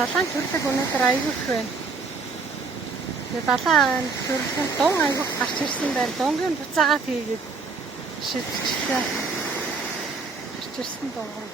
Далайн төрлөг өнөөдөр аягүй их байна. Тэгээ далайн төрлөг дун аягүй гарч ирсэн байна. Дунгийн буцаагаад хийгээд шидчихлээ. Гарч ирсэн дунган.